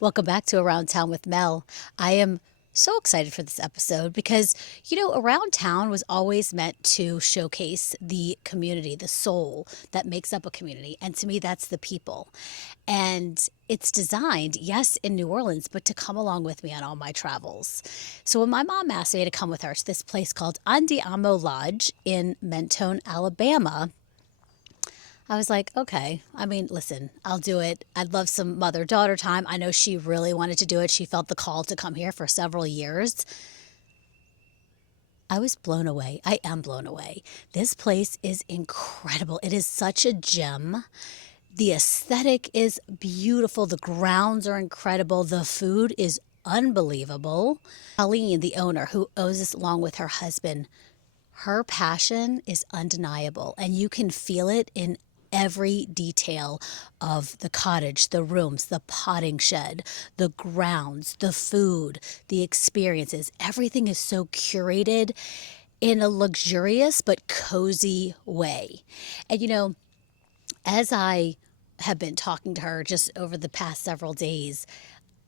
Welcome back to Around Town with Mel. I am so excited for this episode because, Around Town was always meant to showcase the community, the soul that makes up a community. And to me, that's the people. And it's designed, yes, in New Orleans, but to come along with me on all my travels. So when my mom asked me to come with her to this place called Andiamo Lodge in Mentone, Alabama, I was like, okay, listen, I'll do it. I'd love some mother-daughter time. I know she really wanted to do it. She felt the call to come here for several years. I was blown away. I am blown away. This place is incredible. It is such a gem. The aesthetic is beautiful. The grounds are incredible. The food is unbelievable. Colleen, the owner, who owns this along with her husband, her passion is undeniable, and you can feel it in every detail of the cottage, the rooms, the potting shed, the grounds, the food, the experiences. Everything is so curated in a luxurious but cozy way. And as I have been talking to her just over the past several days,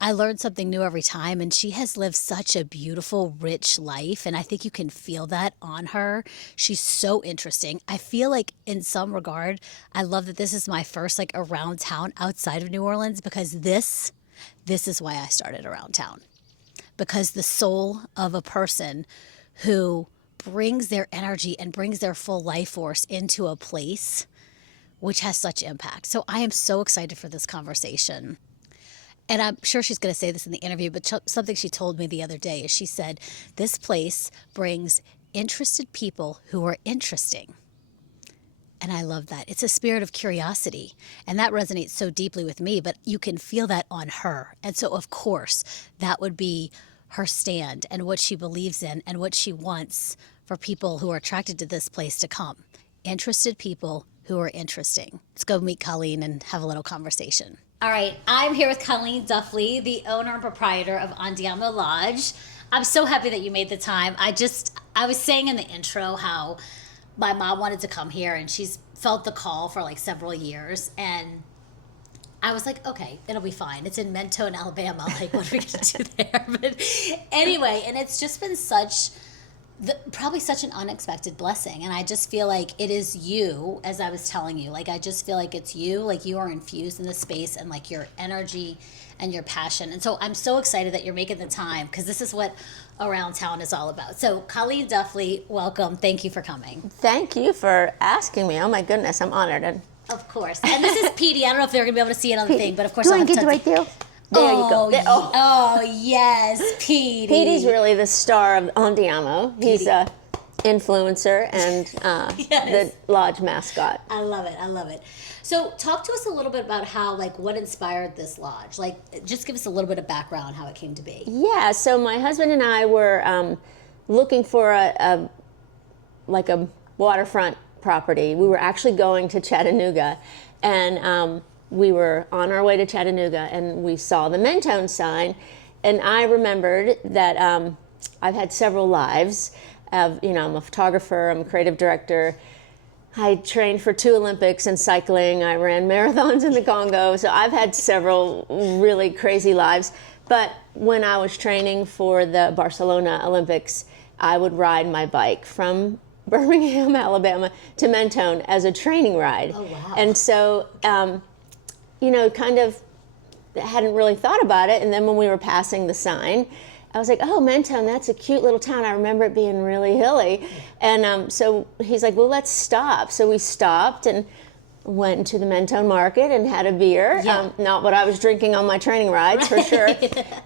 I learned something new every time, and she has lived such a beautiful, rich life, and I think you can feel that on her. She's so interesting. I feel like in some regard, I love that this is my first around town outside of New Orleans, because this is why I started Around Town. Because the soul of a person who brings their energy and brings their full life force into a place which has such impact. So I am so excited for this conversation. And I'm sure she's going to say this in the interview, but something she told me the other day is she said, this place brings interested people who are interesting. And I love that. It's a spirit of curiosity. And that resonates so deeply with me, but you can feel that on her. And so, of course, that would be her stand and what she believes in and what she wants for people who are attracted to this place to come. Interested people who are interesting. Let's go meet Colleen and have a little conversation. All right, I'm here with Colleen Duffley, the owner and proprietor of Andiamo Lodge. I'm so happy that you made the time. I was saying in the intro how my mom wanted to come here, and she's felt the call for several years, and I was like, okay, it'll be fine. It's in Mentone, Alabama. What are we going to do there? But anyway, and it's just been probably such an unexpected blessing. And I just feel like it is you, as I was telling you, I just feel like it's you, you are infused in the space and your energy and your passion. And so I'm so excited that you're making the time, because this is what Around Town is all about. So Colleen Duffley, welcome. Thank you for coming. Thank you for asking me. Oh my goodness, I'm honored. Of course. And this is Petey. I don't know if they're going to be able to see it on the thing, but of course I'll get right there. There you go. Oh, yes, Petey. Petey's really the star of Andiamo. He's a influencer and yes, the lodge mascot. I love it. I love it. So talk to us a little bit about how, what inspired this lodge. Just give us a little bit of background how it came to be. Yeah, so my husband and I were looking for a waterfront property. We were actually going to Chattanooga, and we were on our way to Chattanooga, and we saw the Mentone sign, and I remembered that I've had several lives. I'm a photographer, I'm a creative director. I trained for 2 Olympics in cycling. I ran marathons in the Congo, so I've had several really crazy lives. But when I was training for the Barcelona Olympics, I would ride my bike from Birmingham, Alabama to Mentone as a training ride. Oh, wow. And so, kind of hadn't really thought about it. And then when we were passing the sign, I was like, oh, Mentone, that's a cute little town. I remember it being really hilly. And so he's like, well, let's stop. So we stopped and went into the Mentone market and had a beer. Yeah. Not what I was drinking on my training rides, for sure.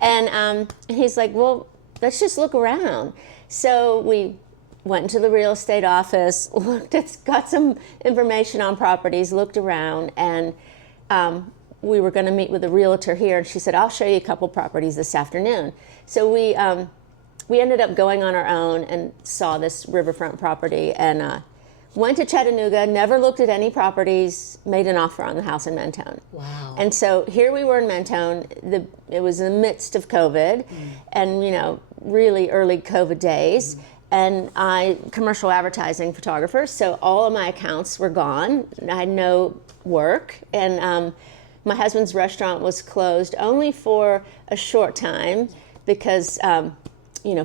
And he's like, well, let's just look around. So we went into the real estate office, got some information on properties, looked around, and we were going to meet with a realtor here, and she said, I'll show you a couple properties this afternoon. So we ended up going on our own and saw this riverfront property, and went to Chattanooga, never looked at any properties, made an offer on the house in Mentone. Wow. And so here we were in Mentone. It was in the midst of COVID, and really early COVID days. And commercial advertising photographer, so all of my accounts were gone. I had no work, and my husband's restaurant was closed only for a short time because,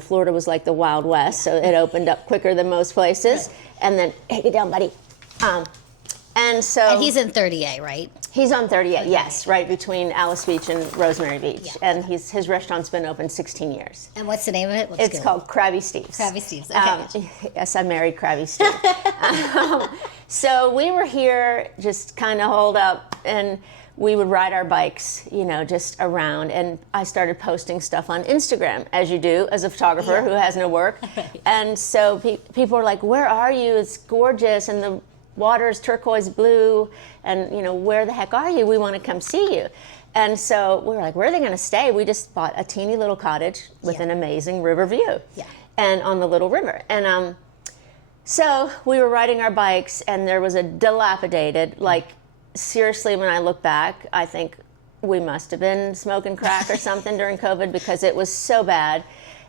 Florida was like the Wild West, so it opened up quicker than most places. Right. And then, hey, get down, buddy. And he's in 30A, right? He's on 38, yes, right between Alice Beach and Rosemary Beach. Yeah. And his restaurant's been open 16 years. And what's the name of it? It's called Krabby Steve's. Krabby Steve's, okay. Yes, I married Krabby Steve. So we were here just kind of holed up, and we would ride our bikes, just around. And I started posting stuff on Instagram, as you do as a photographer who has no work. Right. And so people were like, where are you? It's gorgeous. And the water's turquoise blue, and where the heck are you? We want to come see you. And so we were like, where are they going to stay? We just bought a teeny little cottage with an amazing river view, and on the little river. And so we were riding our bikes, and there was a dilapidated, seriously, when I look back, I think we must have been smoking crack or something during COVID, because it was so bad.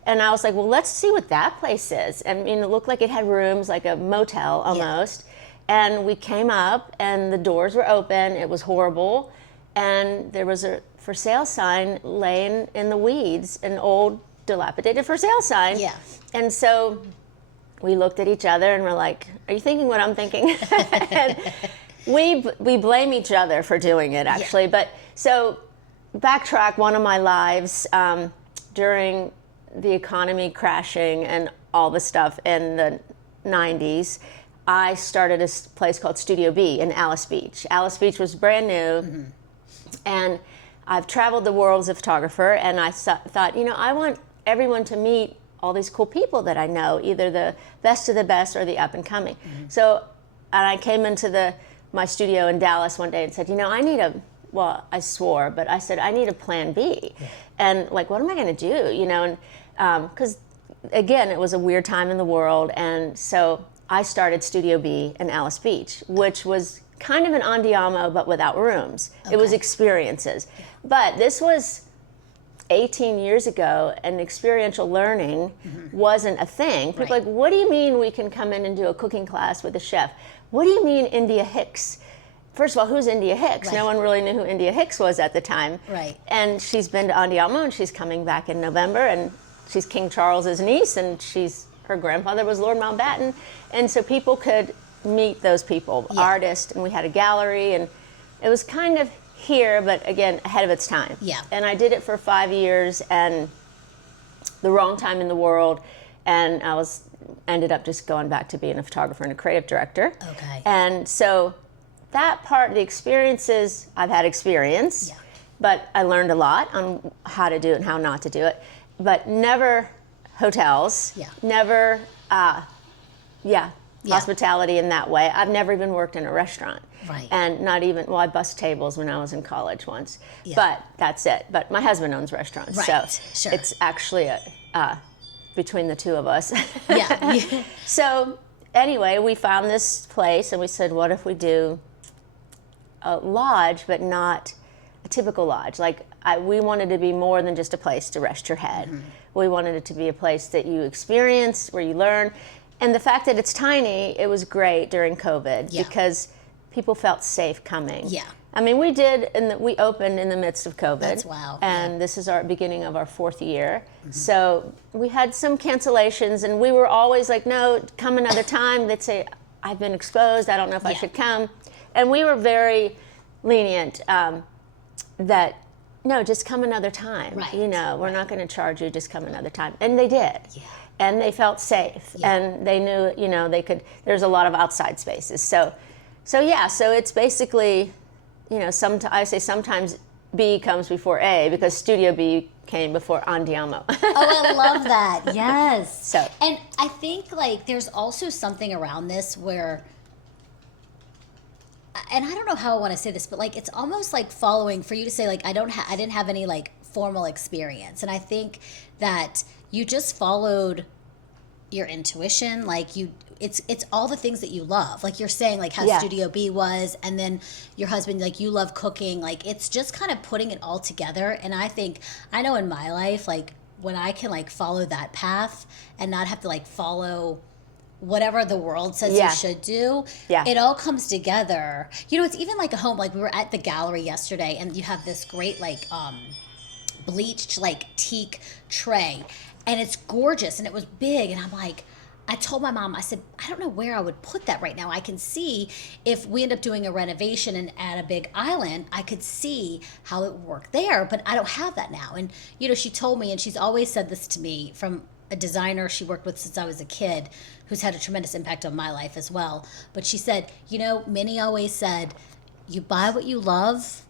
And I was like, well, let's see what that place is. I mean, it looked like it had rooms, like a motel almost. And we came up, and the doors were open. It was horrible. And there was a for sale sign laying in the weeds, an old dilapidated for sale sign. Yeah. And so we looked at each other and we're like, are you thinking what I'm thinking? And we blame each other for doing it, actually. But so backtrack, one of my lives during the economy crashing and all the stuff in the 90s, I started a place called Studio B in Alice Beach. Alice Beach was brand new, and I've traveled the world as a photographer, and I thought, I want everyone to meet all these cool people that I know, either the best of the best or the up and coming. So, and I came into my studio in Dallas one day and said, I swore, but I said, I need a plan B. And what am I going to do? And because again, it was a weird time in the world, and so I started Studio B in Alice Beach, which was kind of an Andiamo, but without rooms. It was experiences. But this was 18 years ago, and experiential learning wasn't a thing. People were like, what do you mean we can come in and do a cooking class with a chef? What do you mean India Hicks? First of all, who's India Hicks? No one really knew who India Hicks was at the time. Right. And she's been to Andiamo, and she's coming back in November, and she's King Charles's niece, and her grandfather was Lord Mountbatten. And so people could meet those people, artists, and we had a gallery, and it was kind of here, but again, ahead of its time. Yeah. And I did it for 5 years, and the wrong time in the world, and I ended up just going back to being a photographer and a creative director. Okay. And so that part, the experiences, I've had experience, but I learned a lot on how to do it and how not to do it, but never hotels, never, hospitality in that way. I've never even worked in a restaurant. Right. And not even, I bussed tables when I was in college once, but that's it. But my husband owns restaurants, so it's actually between the two of us. Yeah. So anyway, we found this place, and we said, what if we do a lodge, but not a typical lodge? We wanted to be more than just a place to rest your head. We wanted it to be a place that you experience, where you learn. And the fact that it's tiny, it was great during COVID because people felt safe coming. Yeah. I mean, we opened in the midst of COVID. That's wow. And this is our beginning of our 4th year. So we had some cancellations, and we were always like, no, come another time. They'd say, I've been exposed, I don't know if I should come. And we were very lenient that, no, just come another time. Right. We're not going to charge you, just come another time. And they did. Yeah. And they felt safe, and they knew, they could, there's a lot of outside spaces. So it's basically, I say sometimes B comes before A, because Studio B came before Andiamo. Oh, I love that. Yes. So, and I think there's also something around this where, and I don't know how I want to say this, but it's almost like following, for you to say I didn't have any formal experience, and I think that you just followed your intuition. It's all the things that you love. You're saying how Studio B was, and then your husband, you love cooking. It's just kind of putting it all together. And I know in my life, when I can follow that path and not have to follow whatever the world says you should do, it all comes together. You know, it's even like a home. Like we were at the gallery yesterday, and you have this great like bleached like teak tray, and it's gorgeous, and it was big, and I'm like, I told my mom, I said, I don't know where I would put that right now. I can see if we end up doing a renovation and add a big island, I could see how it would work there, but I don't have that now. And, you know, she told me, and she's always said this to me from a designer she worked with since I was a kid, who's had a tremendous impact on my life as well. But she said, you know, Minnie always said, you buy what you love,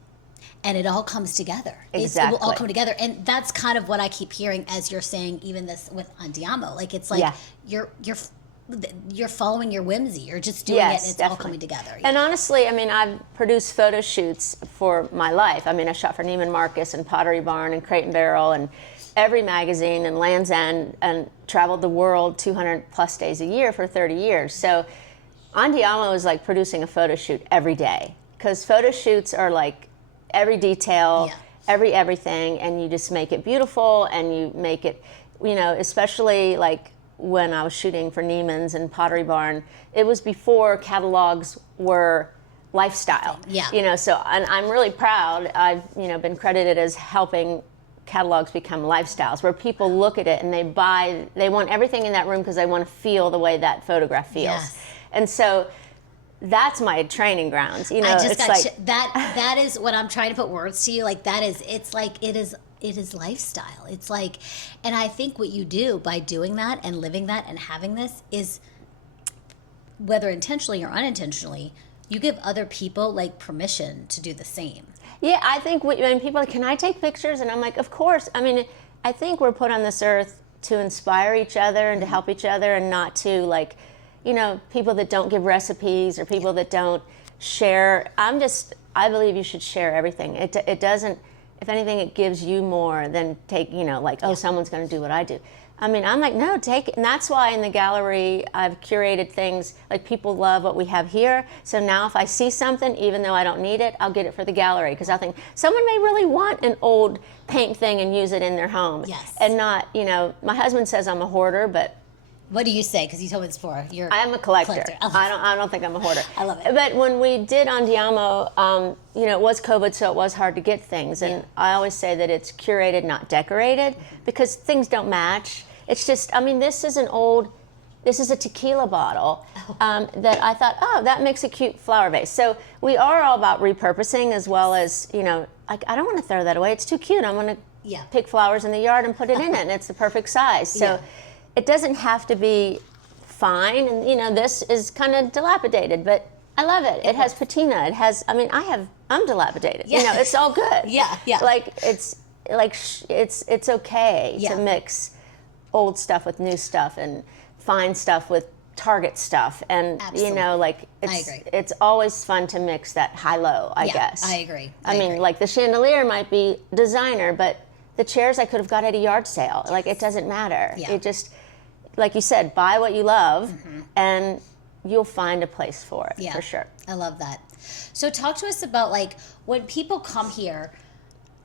and it all comes together. Exactly. It will all come together. And that's kind of what I keep hearing as you're saying, even this with Andiamo. Like, it's like you're following your whimsy. You're just doing it, and it's all coming together. And honestly, I mean, I've produced photo shoots for my life. I mean, I shot for Neiman Marcus and Pottery Barn and Crate and Barrel and every magazine and Land's End, and traveled the world 200 plus days a year for 30 years. So Andiamo is like producing a photo shoot every day, because photo shoots are like every detail, everything, and you just make it beautiful, and you make it, you know, especially like when I was shooting for Neiman's and Pottery Barn, it was before catalogs were lifestyle. You know, so, and I'm really proud. I've, you know, been credited as helping catalogs become lifestyles, where people look at it and they want everything in that room because they want to feel the way that photograph feels. And so that's my training grounds. You know, I just it's got like that is what I'm trying to put words to you. Like that is, it's like it is lifestyle. It's like, and I think what you do by doing that and living that and having this is, whether intentionally or unintentionally, you give other people like permission to do the same. Yeah, I think when people are like, can I take pictures? And I'm like, of course. I mean, I think we're put on this earth to inspire each other and to help each other, and not to like, you know, people that don't give recipes or people that don't share. I believe you should share everything. It doesn't, if anything, it gives you more than take, you know, like, oh, someone's going to do what I do. I mean, I'm like, no, take it. And that's why in the gallery, I've curated things, like people love what we have here. So now if I see something, even though I don't need it, I'll get it for the gallery, because I think someone may really want an old paint thing and use it in their home. And not, you know, my husband says I'm a hoarder, but what do you say? Because you told me this before. I am a collector. I don't think I'm a hoarder. I love it. But when we did Andiamo, you know, it was COVID, so it was hard to get things. And I always say that it's curated, not decorated, because things don't match. It's just, I mean, this is a tequila bottle that I thought, oh, that makes a cute flower vase. So we are all about repurposing, as well as, you know, I don't want to throw that away. It's too cute. I'm going to pick flowers in the yard and put it in it, and it's the perfect size. So it doesn't have to be fine. And, you know, this is kind of dilapidated, but I love it. It has patina. It has, I mean, I'm dilapidated. You know, it's all good. Like, it's okay to mix old stuff with new stuff, and fine stuff with Target stuff. And, you know, like, it's always fun to mix that high-low, I guess. I agree. I mean, like, the chandelier might be designer, but the chairs I could have got at a yard sale. Like, it doesn't matter. It just, like you said, buy what you love, and you'll find a place for it, for sure. I love that. So talk to us about, like, when people come here,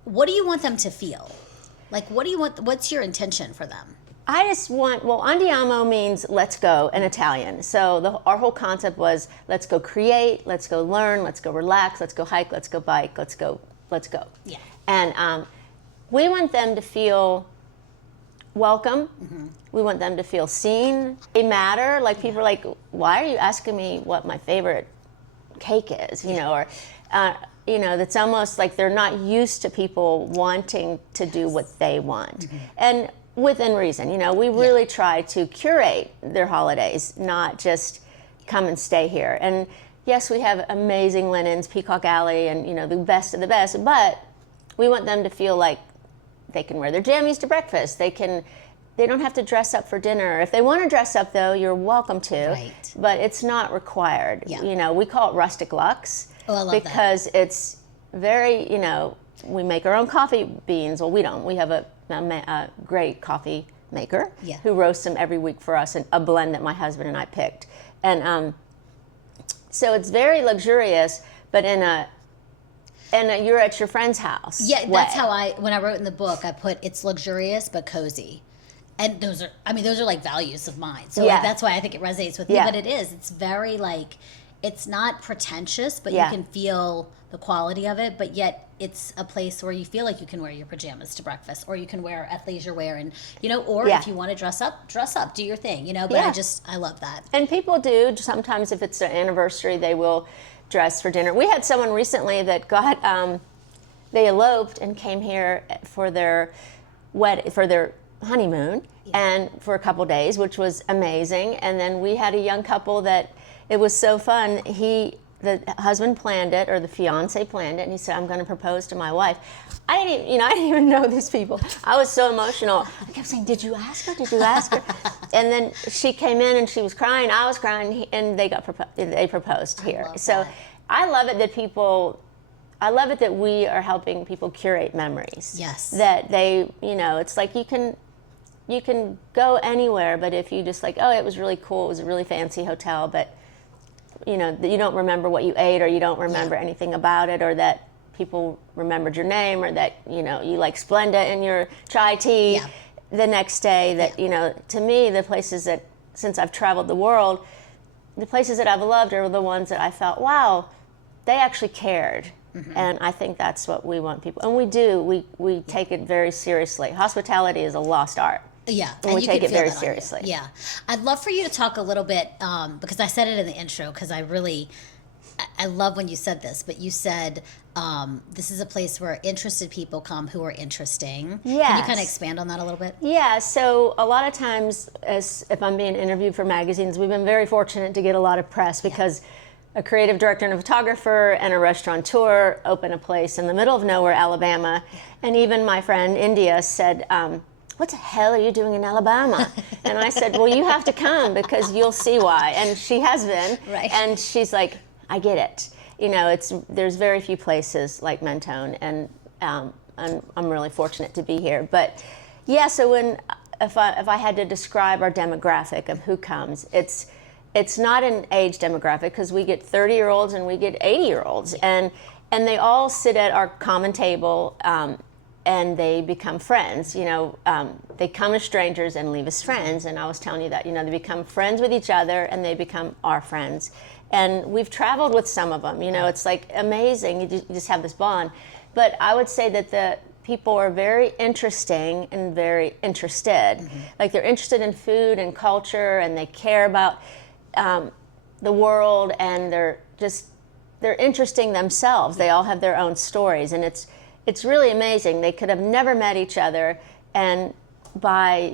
what do you want them to feel? Like, what's your intention for them? I just want, well, Andiamo means let's go in Italian. So our whole concept was, let's go create, let's go learn, let's go relax, let's go hike, let's go bike, let's go. Yeah. And we want them to feel welcome. We want them to feel seen. They matter. Like, people are like, why are you asking me what my favorite cake is? You know, or, you know, that's almost like they're not used to people wanting to do what they want. And within reason, you know, we really try to curate their holidays, not just come and stay here. And yes, we have amazing linens, Peacock Alley, and, you know, the best of the best, but we want them to feel like they can wear their jammies to breakfast. They don't have to dress up for dinner. If they want to dress up, though, you're welcome to, but it's not required. You know, we call it rustic luxe. Oh, I love because it's very, you know, we make our own coffee beans. Well, we don't. We have a great coffee maker who roasts them every week for us, and a blend that my husband and I picked. And so it's very luxurious, but in a you're at your friend's house. That's how when I wrote in the book, I put, it's luxurious but cozy. And those are like values of mine. So Yeah. like, that's why I think it resonates with me. Yeah. But it's very like, it's not pretentious, but Yeah. you can feel the quality of it. But yet it's a place where you feel like you can wear your pajamas to breakfast, or you can wear athleisure wear, and or Yeah. if you want to dress up, do your thing, But Yeah. I love that. And people do sometimes, if it's an anniversary, they will dress for dinner. We had someone recently that got they eloped and came here for their honeymoon, and for a couple days, which was amazing. And then we had a young couple that it was so fun. The husband planned it, or the fiance planned it, and he said, "I'm going to propose to my wife." I didn't even know these people. I was so emotional. I kept saying, "Did you ask her? Did you ask her?" And then she came in and she was crying. I was crying, and they proposed here. So I love it that we are helping people curate memories. Yes. That they, it's like you can go anywhere, but if you just like, oh, it was really cool, it was a really fancy hotel, but you don't remember what you ate, or you don't remember anything about it, or that people remembered your name, or that you like Splenda in your chai tea the next day. That to me, the places that, since I've traveled the world, the places that I've loved are the ones that I felt, wow, they actually cared. And I think that's what we want people, and we do. We take it very seriously. Hospitality is a lost art. Yeah, and we take it very seriously. Yeah, I'd love for you to talk a little bit, because I said it in the intro, because I love when you said this, but you said this is a place where interested people come who are interesting. Yes. Can you kind of expand on that a little bit? Yeah, so a lot of times, if I'm being interviewed for magazines, we've been very fortunate to get a lot of press, because a creative director and a photographer and a restaurateur open a place in the middle of nowhere, Alabama. And even my friend India said, what the hell are you doing in Alabama? And I said, well, you have to come, because you'll see why. And she has been. Right. And she's like, I get it. There's very few places like Mentone, and I'm really fortunate to be here. But yeah, so if I had to describe our demographic of who comes, it's not an age demographic, because we get 30-year-olds and we get 80-year-olds, and they all sit at our common table, and they become friends. They come as strangers and leave as friends. And I was telling you that, they become friends with each other, and they become our friends. And we've traveled with some of them. It's like amazing. You just have this bond. But I would say that the people are very interesting and very interested. Like, they're interested in food and culture, and they care about the world, and they're interesting themselves. They all have their own stories, and it's really amazing. They could have never met each other, and by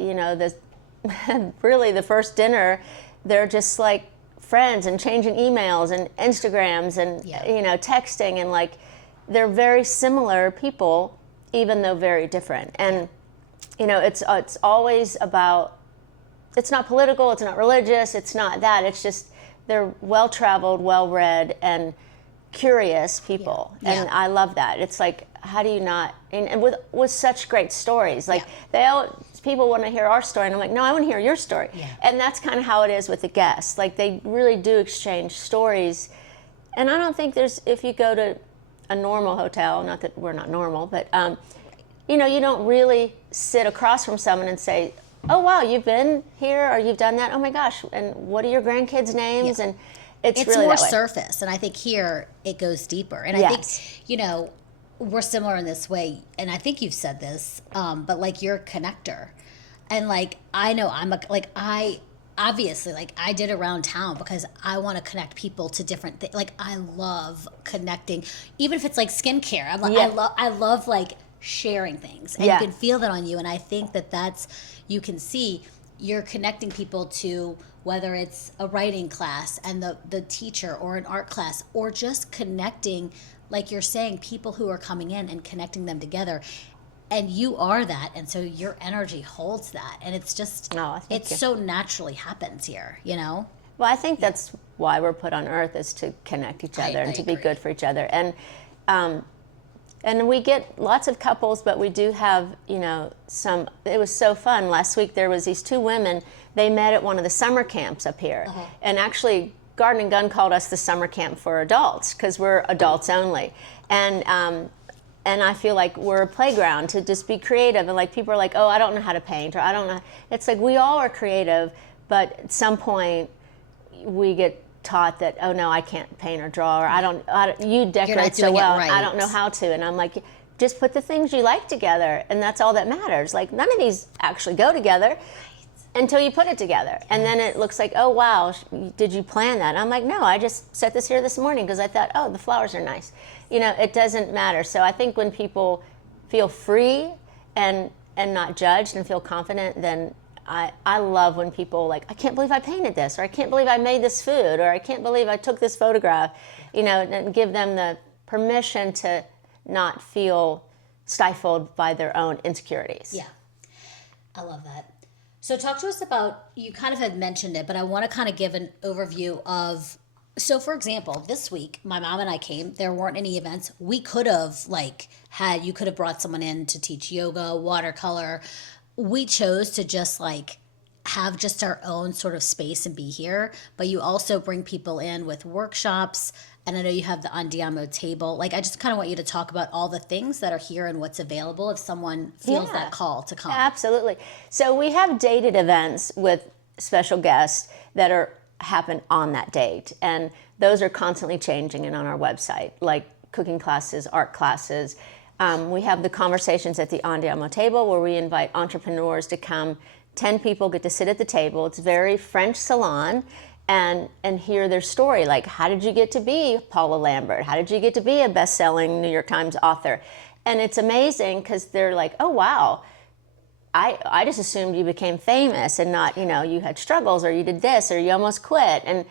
really the first dinner, they're just like friends, and changing emails and Instagrams and texting, and like they're very similar people, even though very different. And it's always about, it's not political, it's not religious, it's not that. It's just they're well-traveled, well-read, and curious people. Yeah. And I love that. It's like, how do you not, and with such great stories, like people want to hear our story, and I'm like, no, I want to hear your story. And that's kind of how it is with the guests. Like, they really do exchange stories. And I don't think if you go to a normal hotel, not that we're not normal, but you don't really sit across from someone and say, oh wow, you've been here, or you've done that, oh my gosh, and what are your grandkids' names? And it's really more that way. surface, and I think here it goes deeper. And I think we're similar in this way, and I think you've said this, but like, you're a connector, and like, I know I obviously, like, I did around town because I want to connect people to different things. Like, I love connecting, even if it's like skincare. I love like sharing things, and you can feel that on you. And I think that's, you can see you're connecting people to, whether it's a writing class and the teacher, or an art class, or just connecting, like you're saying, people who are coming in and connecting them together. And you are that, and so your energy holds that, and it's just, so naturally happens here, Well, I think that's why we're put on earth, is to connect each other and to be good for each other. And we get lots of couples, but we do have, some. It was so fun. Last week there was these two women. They met at one of the summer camps up here, and actually Garden and Gun called us the summer camp for adults, because we're adults only. And and I feel like we're a playground to just be creative. And like people are like, oh, I don't know how to paint, or I don't know. It's like we all are creative, but at some point we get taught that, oh no, I can't paint or draw, or I don't you decorate so well, right. I don't know how to. And I'm like, just put the things you like together, and that's all that matters. Like none of these actually go together until you put it together. And then it looks like, oh wow, did you plan that? I'm like, no, I just set this here this morning because I thought, oh, the flowers are nice. You know, it doesn't matter. So I think when people feel free and not judged and feel confident, then I love when people like, I can't believe I painted this, or I can't believe I made this food, or I can't believe I took this photograph, you know, and give them the permission to not feel stifled by their own insecurities. Yeah, I love that. So talk to us about, you kind of had mentioned it, but I want to kind of give an overview of, so for example, this week, my mom and I came, there weren't any events. We could have you could have brought someone in to teach yoga, watercolor. We chose to just have just our own sort of space and be here, but you also bring people in with workshops. And I know you have the Andiamo table. I just kind of want you to talk about all the things that are here and what's available if someone feels that call to come. Absolutely. So we have dated events with special guests that happen on that date. And those are constantly changing and on our website, like cooking classes, art classes. We have the conversations at the Andiamo table where we invite entrepreneurs to come. 10 people get to sit at the table. It's very French salon. And hear their story, like how did you get to be Paula Lambert? How did you get to be a best-selling New York Times author? And it's amazing because they're like, oh wow, I just assumed you became famous and not, you know, you had struggles or you did this or you almost quit. And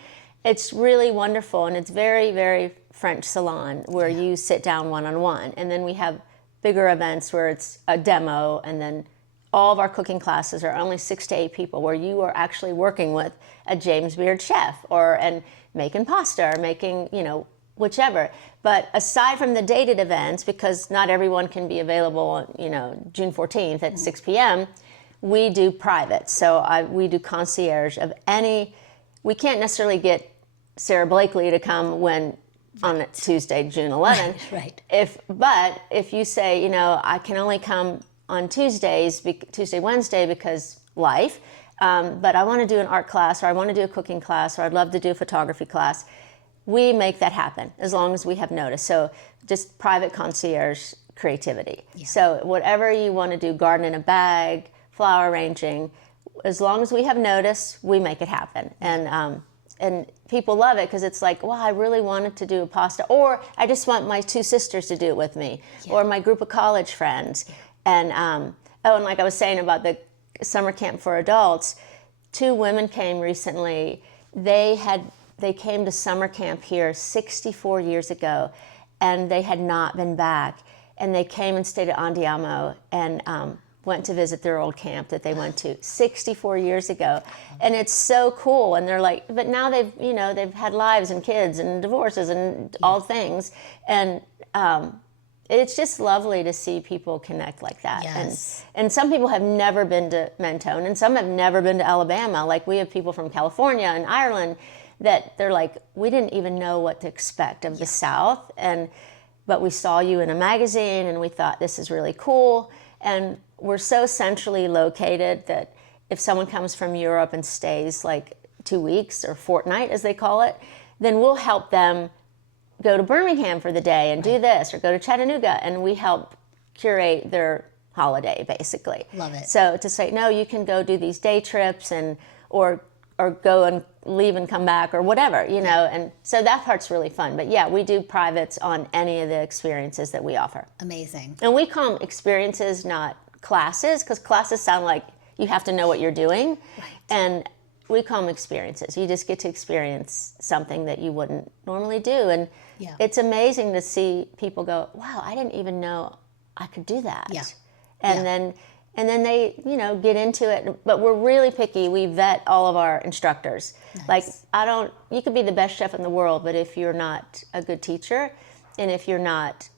it's really wonderful, and it's very, very French salon where you sit down one-on-one. And then we have bigger events where it's a demo, and then all of our cooking classes are only 6 to 8 people, where you are actually working with a James Beard chef and making pasta or making, you know, whichever. But aside from the dated events, because not everyone can be available, you know, June 14th at 6 p.m., we do private. So we do concierge of any. We can't necessarily get Sarah Blakely to come on Tuesday, June 11th. Right. But if you say, you know, I can only come on Tuesday, Wednesday, because life, but I want to do an art class, or I want to do a cooking class, or I'd love to do a photography class, we make that happen as long as we have notice. So just private concierge creativity. Yeah. So whatever you want to do, garden in a bag, flower arranging, as long as we have notice, we make it happen. And people love it because it's like, wow, I really wanted to do a pasta, or I just want my 2 sisters to do it with me, or my group of college friends. And and like I was saying about the summer camp for adults, 2 women came recently. They came to summer camp here 64 years ago, and they had not been back. And they came and stayed at Andiamo and went to visit their old camp that they went to 64 years ago. And it's so cool. And they're like, but now they've had lives and kids and divorces and all things. And it's just lovely to see people connect like that. Yes. And some people have never been to Mentone, and some have never been to Alabama. Like we have people from California and Ireland that they're like, we didn't even know what to expect of the South. But we saw you in a magazine and we thought this is really cool. And we're so centrally located that if someone comes from Europe and stays like 2 weeks or fortnight, as they call it, then we'll help them go to Birmingham for the day and do this, or go to Chattanooga, and we help curate their holiday, basically. Love it. So to say, no, you can go do these day trips or go and leave and come back, or whatever, you know, and so that part's really fun. But yeah, we do privates on any of the experiences that we offer. Amazing. And we call them experiences, not classes, because classes sound like you have to know what you're doing. Right. And we call them experiences. You just get to experience something that you wouldn't normally do. And it's amazing to see people go, wow, I didn't even know I could do that. Yeah. And then they, you know, get into it. But we're really picky. We vet all of our instructors. Nice. Like, you could be the best chef in the world, but if you're not a good teacher and if you're not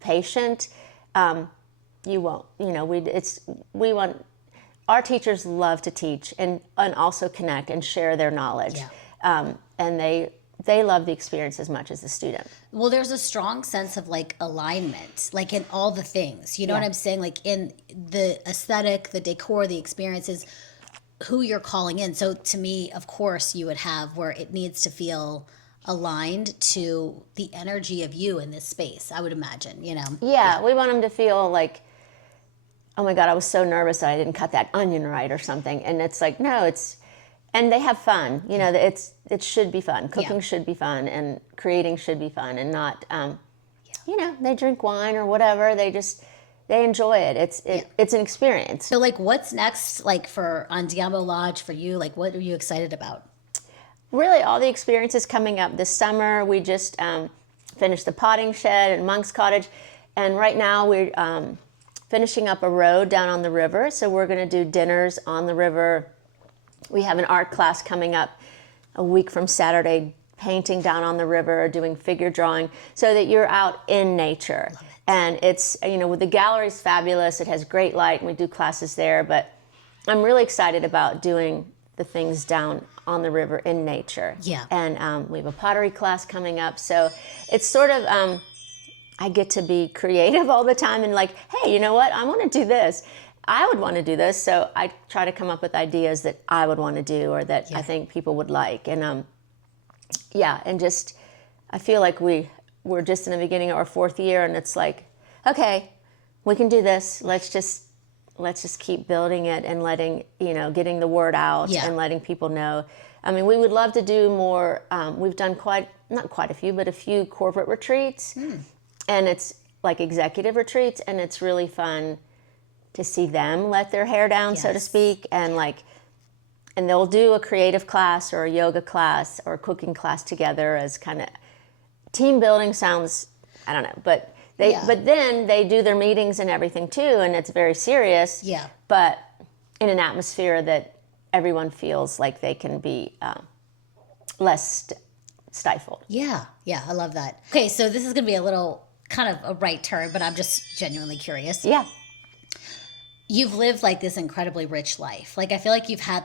patient, you won't. You know, our teachers love to teach and also connect and share their knowledge. Yeah. And they they love the experience as much as the student. Well, there's a strong sense of like alignment, like in all the things, you know what I'm saying? Like in the aesthetic, the decor, the experiences, who you're calling in. So to me, of course, you would have where it needs to feel aligned to the energy of you in this space, I would imagine, you know? Yeah, we want them to feel like, oh my God, I was so nervous that I didn't cut that onion right or something. And it's like, no, and they have fun. You know, it should be fun. Cooking should be fun, and creating should be fun, and not, you know, they drink wine or whatever. They enjoy it. It's an experience. So like what's next, like for Andiamo Lodge for you? Like what are you excited about? Really, all the experiences coming up this summer. We just finished the potting shed and Monk's Cottage, and right now we're finishing up a road down on the river. So we're going to do dinners on the river. We have an art class coming up a week from Saturday, painting down on the river, doing figure drawing, so that you're out in nature. And it's, you know, the gallery's fabulous. It has great light, and we do classes there. But I'm really excited about doing the things down on the river in nature. Yeah. And we have a pottery class coming up. So it's sort of, I get to be creative all the time and like, hey, you know what? I want to do this. I would want to do this. So I try to come up with ideas that I would want to do or that I think people would like. And and just, I feel like we're just in the beginning of our 4th year, and it's like, okay, we can do this. Let's just keep building it and getting the word out and letting people know. I mean, we would love to do more. We've done not quite a few, but a few corporate retreats, and it's like executive retreats, and it's really fun to see them let their hair down, so to speak, and and they'll do a creative class or a yoga class or a cooking class together as kind of team building. Sounds, I don't know, but then they do their meetings and everything too, and it's very serious. Yeah. But in an atmosphere that everyone feels like they can be less stifled. Yeah, I love that. Okay, so this is going to be a little kind of a right turn, but I'm just genuinely curious. Yeah. You've lived like this incredibly rich life. Like I feel like you've had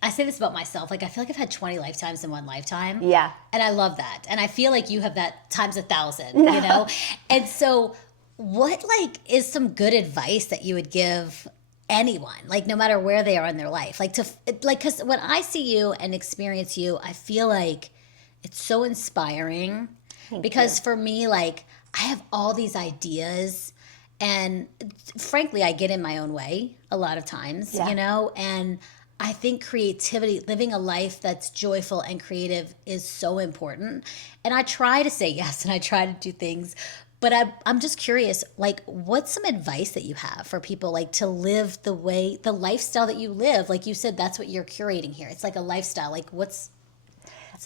I say this about myself, like I feel like I've had 20 lifetimes in one lifetime. Yeah. And I love that. And I feel like you have that times 1,000, you know? And so what is some good advice that you would give anyone, like no matter where they are in their life? Cause when I see you and experience you, I feel like it's so inspiring. Because for me, I have all these ideas, and frankly, I get in my own way a lot of times, you know? And I think creativity, living a life that's joyful and creative is so important. And I try to say yes, and I try to do things, but I'm just curious, what's some advice that you have for people, to live the lifestyle that you live? Like you said, that's what you're curating here. It's like a lifestyle.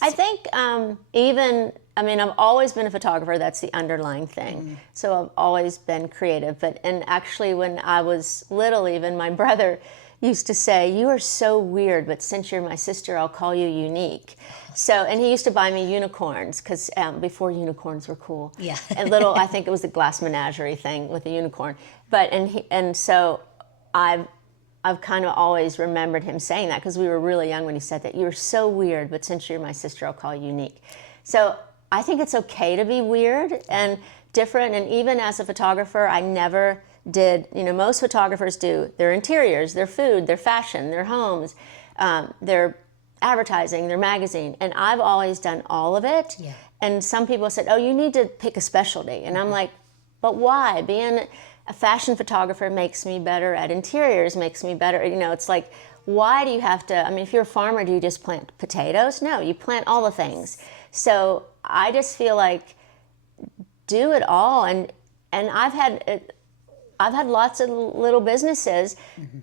I think I've always been a photographer. That's the underlying thing. Mm-hmm. So I've always been creative. And actually, when I was little, even my brother used to say, "You are so weird, but since you're my sister, I'll call you unique." So, and he used to buy me unicorns because before unicorns were cool. Yeah. And I think it was the glass menagerie thing with the unicorn. So I've kind of always remembered him saying that because we were really young when he said that. "You're so weird, but since you're my sister, I'll call you unique." So I think it's okay to be weird and different. And even as a photographer, I never did, most photographers do their interiors, their food, their fashion, their homes, their advertising, their magazine. And I've always done all of it. Yeah. And some people said, "Oh, you need to pick a specialty." And I'm like, but why? Being a fashion photographer makes me better at interiors, makes me better. It's like, why do you have to, if you're a farmer, do you just plant potatoes? No, you plant all the things. So I just feel like do it all. And I've had lots of little businesses,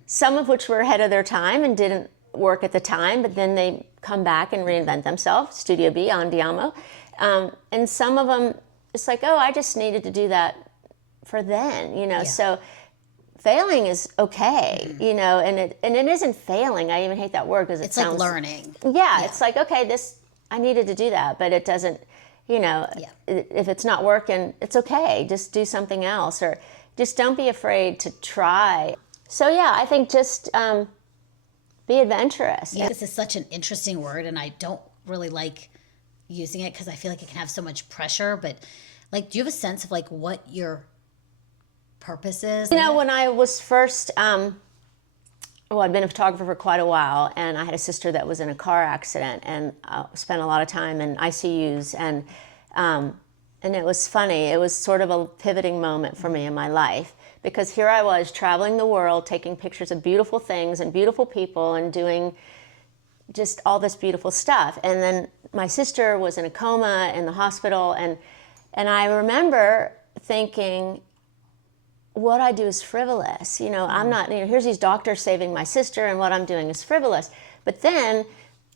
some of which were ahead of their time and didn't work at the time, but then they come back and reinvent themselves. Studio B, Andiamo. And some of them, it's like, oh, I just needed to do that for then, Yeah. So failing is okay, and it isn't failing. I even hate that word because it sounds like learning. Yeah, it's like, okay, I needed to do that, but it doesn't, if it's not working, it's okay. Just do something else, or just don't be afraid to try. So yeah, I think just be adventurous. Yeah, this is such an interesting word, and I don't really like using it because I feel like it can have so much pressure. But like, do you have a sense of like what your purpose is? You know, when I was first, well, I'd been a photographer for quite a while, and I had a sister that was in a car accident, and spent a lot of time in ICUs, and it was funny. It was sort of a pivoting moment for me in my life, because here I was traveling the world, taking pictures of beautiful things and beautiful people and doing just all this beautiful stuff. And then my sister was in a coma in the hospital, and I remember thinking, what I do is frivolous. You know, I'm not, you know, here's these doctors saving my sister, and what I'm doing is frivolous. But then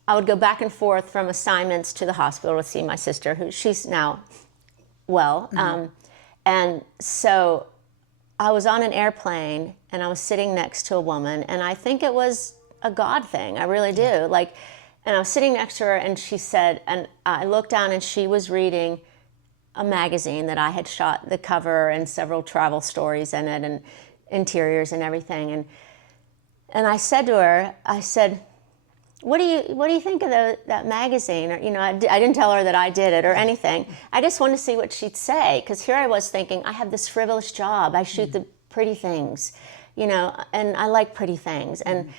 I would go back and forth from assignments to the hospital to see my sister, who she's now well. And so I was on an airplane, and I was sitting next to a woman, and I think it was a God thing. I really do. Like, and I was sitting next to her, and she said, and I looked down, and she was reading a magazine that I had shot the cover and several travel stories in it and interiors and everything. And I said to her, I said, what do you think of that magazine? Or, you know, I didn't tell her that I did it or anything. I just wanted to see what she'd say, because here I was thinking, I have this frivolous job. I shoot the pretty things, you know, and I like pretty things. And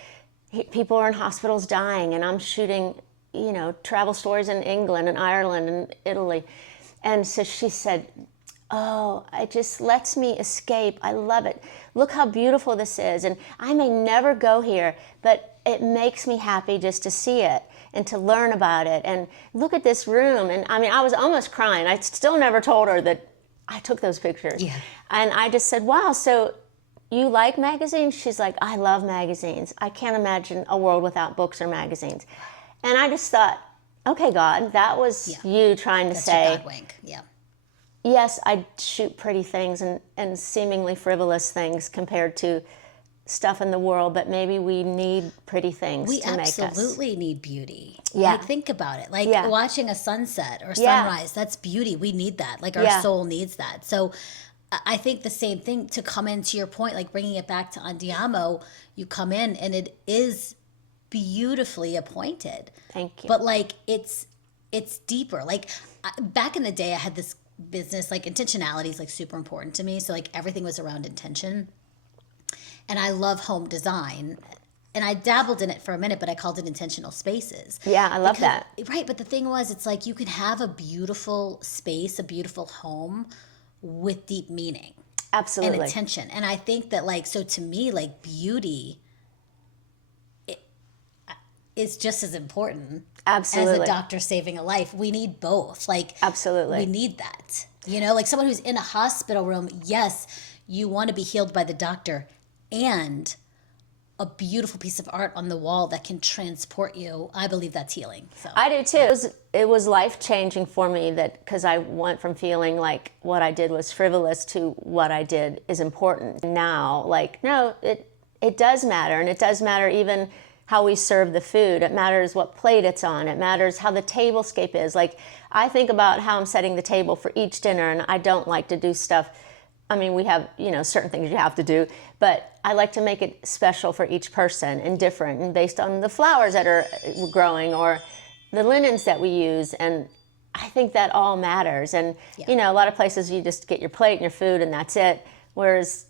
people are in hospitals dying, and I'm shooting, you know, travel stories in England and Ireland and Italy. And so she said, oh, it just lets me escape. I love it. Look how beautiful this is. And I may never go here, but it makes me happy just to see it and to learn about it. And look at this room. And I mean, I was almost crying. I still never told her that I took those pictures. Yeah. And I just said, wow, so you like magazines? She's like, I love magazines. I can't imagine a world without books or magazines. And I just thought, okay, God, that was you trying to That's say, your God wink. Yeah. yes, I shoot pretty things and seemingly frivolous things compared to stuff in the world, but maybe we need pretty things We to make us. absolutely need beauty. Yeah. Like, think about it. Like watching a sunset or Yeah. sunrise, that's beauty. We need that. Like, our Yeah. soul needs that. So I think the same thing, to come into your point, like bringing it back to Andiamo, you come in and it is beautifully appointed. Thank you. But like, it's deeper. Like, back in the day, I had this business, like intentionality is like super important to me. So like everything was around intention. And I love home design. And I dabbled in it for a minute, but I called it intentional spaces. Yeah, I love that. Right, but the thing was, it's like you can have a beautiful space, a beautiful home with deep meaning. Absolutely. And intention. And I think that, like, so to me, like, beauty is just as important Absolutely. as a doctor saving a life. We need both. Like, Absolutely. we need that. You know, like someone who's in a hospital room, yes, you want to be healed by the doctor, and a beautiful piece of art on the wall that can transport you. I believe that's healing. So I do too. It was life-changing for me, that because I went from feeling like what I did was frivolous to what I did is important. Now, like, no, it does matter, and it does matter even how we serve the food. It matters what plate it's on. It matters how the tablescape is. Like, I think about how I'm setting the table for each dinner, and I don't like to do stuff. I mean, we have, you know, certain things you have to do, but I like to make it special for each person and different, and based on the flowers that are growing or the linens that we use. And I think that all matters. And, you know, a lot of places you just get your plate and your food and that's it. Whereas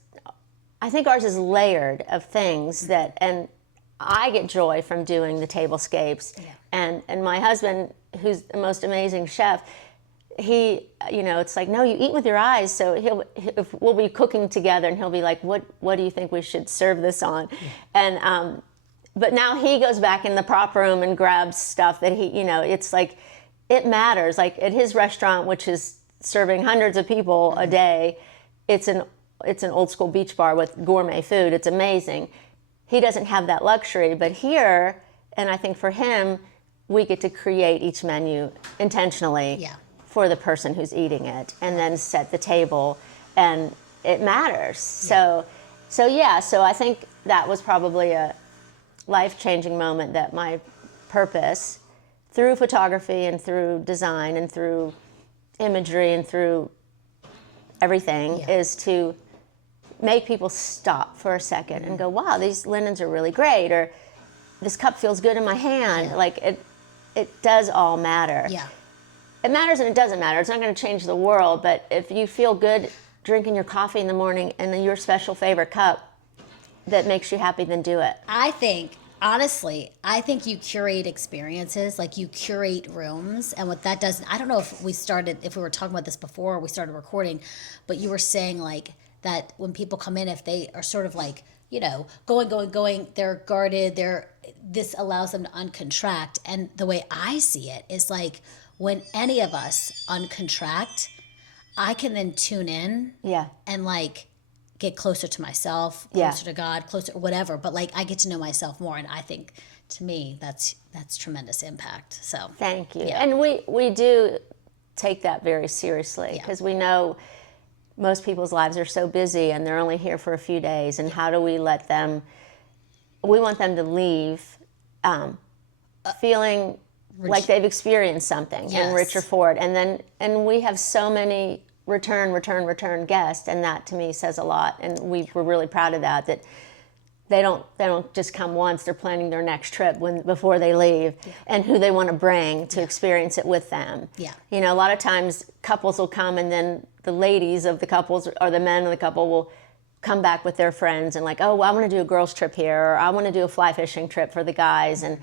I think ours is layered of things that, and I get joy from doing the tablescapes. Yeah. And my husband, who's the most amazing chef, he, you know, it's like, no, you eat with your eyes. So we'll be cooking together, and he'll be like, what do you think we should serve this on? Yeah. And but now he goes back in the prop room and grabs stuff that he, you know, it's like, it matters. Like at his restaurant, which is serving hundreds of people a day, it's an old school beach bar with gourmet food. It's amazing. He doesn't have that luxury, but here, and I think for him, we get to create each menu intentionally. Yeah. For the person who's eating it, and then set the table, and it matters. Yeah. So I think that was probably a life-changing moment, that my purpose through photography and through design and through imagery and through everything is to make people stop for a second and go, wow, these linens are really great, or this cup feels good in my hand. Like it does all matter. Yeah. it matters and it doesn't matter. It's not going to change the world, but if you feel good drinking your coffee in the morning and your special favorite cup that makes you happy, then do it. I think, honestly, I think you curate experiences, like you curate rooms. And what that does, I don't know if we were talking about this before we started recording, but you were saying like that when people come in, if they are sort of like, going, they're guarded, this allows them to uncontract. And the way I see it is like when any of us uncontract, I can then tune in and like get closer to myself, closer to God, closer, whatever. But like I get to know myself more. And I think to me, that's tremendous impact. So thank you. Yeah. And we do take that very seriously because we know most people's lives are so busy and they're only here for a few days. And how do we let them, we want them to leave feeling like they've experienced something and richer for it. And we have so many return guests, and that to me says a lot. And we're really proud of that they don't just come once. They're planning their next trip before they leave, and who they want to bring to experience it with them. Yeah. A lot of times couples will come, and then the ladies of the couples or the men of the couple will come back with their friends and like, oh, well, I want to do a girls trip here, or I want to do a fly fishing trip for the guys, and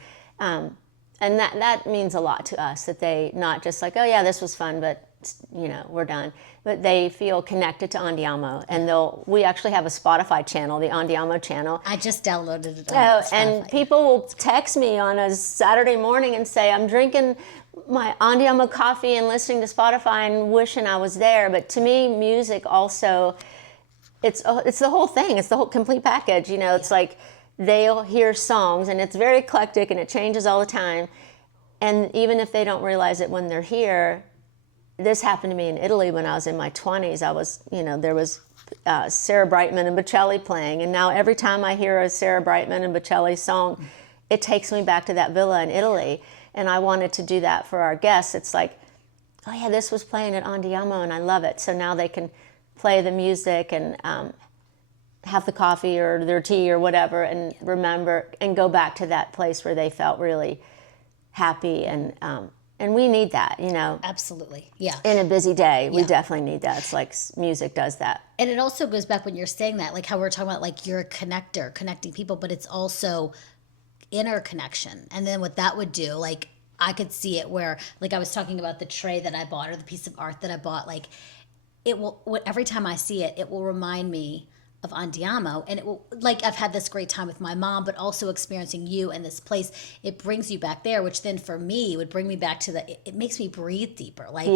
that means a lot to us, that they not just like, oh yeah, this was fun, but we're done. But they feel connected to Andiamo, and we actually have a Spotify channel, the Andiamo channel. I just downloaded it on Spotify. And people will text me on a Saturday morning and say, I'm drinking my Andiamo coffee and listening to Spotify and wishing I was there. But to me, music also, it's the whole thing. It's the whole complete package. It's like they'll hear songs, and it's very eclectic, and it changes all the time. And even if they don't realize it when they're here, this happened to me in Italy when I was in my 20s. I was, there was Sarah Brightman and Bocelli playing, and now every time I hear a Sarah Brightman and Bocelli song, it takes me back to that villa in Italy. And I wanted to do that for our guests. It's like, oh yeah, this was playing at Andiamo, and I love it. So now they can play the music and have the coffee or their tea or whatever, and remember and go back to that place where they felt really happy. And we need that, Absolutely. Yeah. In a busy day, we definitely need that. It's like music does that. And it also goes back when you're saying that, like how we're talking about, like you're a connector, connecting people, but it's also inner connection. And then what that would do, like I could see it where, like I was talking about the tray that I bought or the piece of art that I bought, like it will, every time I see it, it will remind me of Andiamo, and it will, like I've had this great time with my mom, but also experiencing you and this place, it brings you back there, which then for me would bring me back to it makes me breathe deeper, like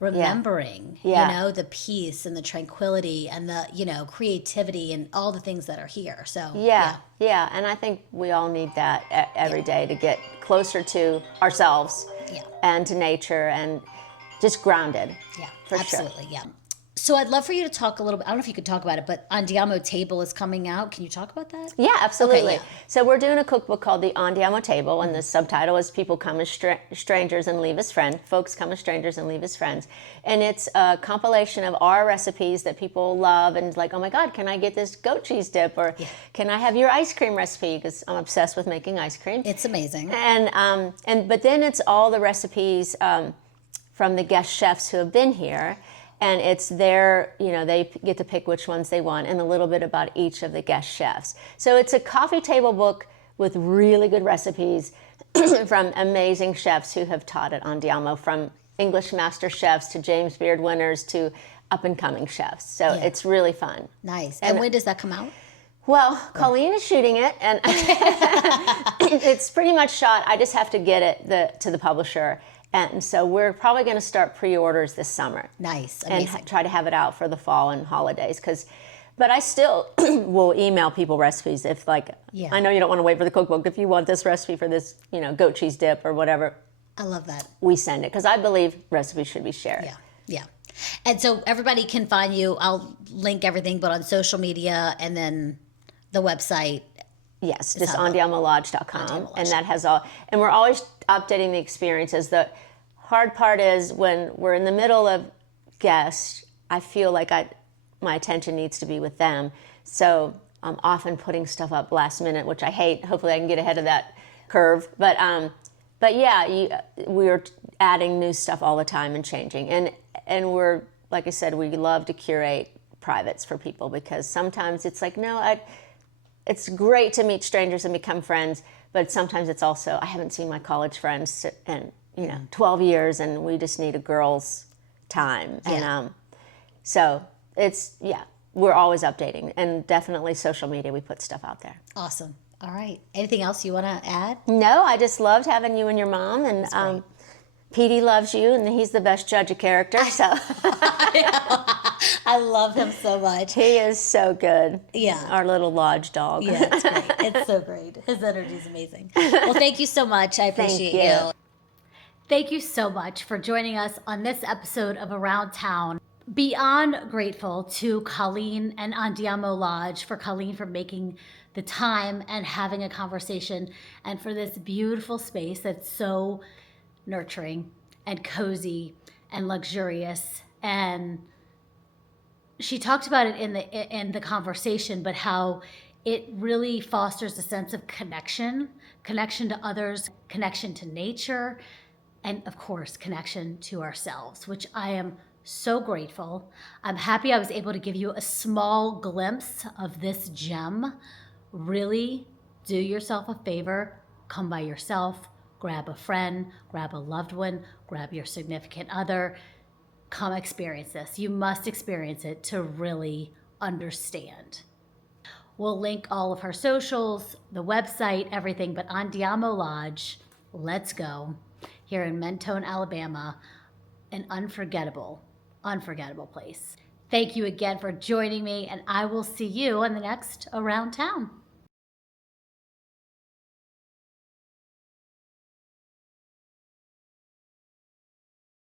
remembering, the peace and the tranquility and the, creativity and all the things that are here. So yeah. And I think we all need that every day to get closer to ourselves and to nature and just grounded. Yeah, for absolutely. Sure. Yeah. So I'd love for you to talk a little bit. I don't know if you could talk about it, but Andiamo Table is coming out. Can you talk about that? Yeah, absolutely. Okay, yeah. So we're doing a cookbook called The Andiamo Table, and the subtitle is People Come as Strangers and Leave as Friends. Folks come as strangers and leave as friends. And it's a compilation of our recipes that people love, and like, oh my God, can I get this goat cheese dip? Or can I have your ice cream recipe? Because I'm obsessed with making ice cream. It's amazing. But then it's all the recipes from the guest chefs who have been here. And it's their, they get to pick which ones they want, and a little bit about each of the guest chefs. So it's a coffee table book with really good recipes from amazing chefs who have taught at Andiamo, from English master chefs to James Beard winners to up-and-coming chefs. So it's really fun. Nice. And when does that come out? Well, Colleen is shooting it, and it's pretty much shot. I just have to get it to the publisher. And so we're probably going to start pre-orders this summer. Nice, amazing. And try to have it out for the fall and holidays. But I still will email people recipes if, like, I know you don't want to wait for the cookbook. If you want this recipe for this, goat cheese dip or whatever, I love that. we send it, because I believe recipes should be shared. Yeah. And so everybody can find you. I'll link everything, but on social media, and then the website. Yes, just andiamolodge.com, and that has all. And we're always updating the experiences. The hard part is when we're in the middle of guests, I feel like my attention needs to be with them. So I'm often putting stuff up last minute, which I hate. Hopefully I can get ahead of that curve. But yeah, we're adding new stuff all the time and changing. And we're, like I said, we love to curate privates for people, because sometimes it's like, no, it's great to meet strangers and become friends, but sometimes it's also, I haven't seen my college friends in 12 years, and we just need a girls' time. Yeah. And so it's, we're always updating, and definitely social media, we put stuff out there. Awesome. All right. Anything else you want to add? No, I just loved having you and your mom, and Petey loves you, and he's the best judge of character. So I love him so much. he is so good. Yeah. Our little lodge dog. Yeah, it's great. It's so great. His energy is amazing. Well, thank you so much. I appreciate you. Thank you so much for joining us on this episode of Around Town. Beyond grateful to Colleen and Andiamo Lodge, for Colleen for making the time and having a conversation, and for this beautiful space that's so nurturing and cozy and luxurious. And she talked about it in the conversation, but how it really fosters a sense of connection to others, connection to nature, and of course, connection to ourselves, which I am so grateful. I'm happy I was able to give you a small glimpse of this gem. Really do yourself a favor, come by yourself, grab a friend, grab a loved one, grab your significant other, come experience this. You must experience it to really understand. We'll link all of her socials, the website, everything, but Andiamo Lodge, let's go, here in Mentone, Alabama, an unforgettable place. Thank you again for joining me, and I will see you on the next Around Town.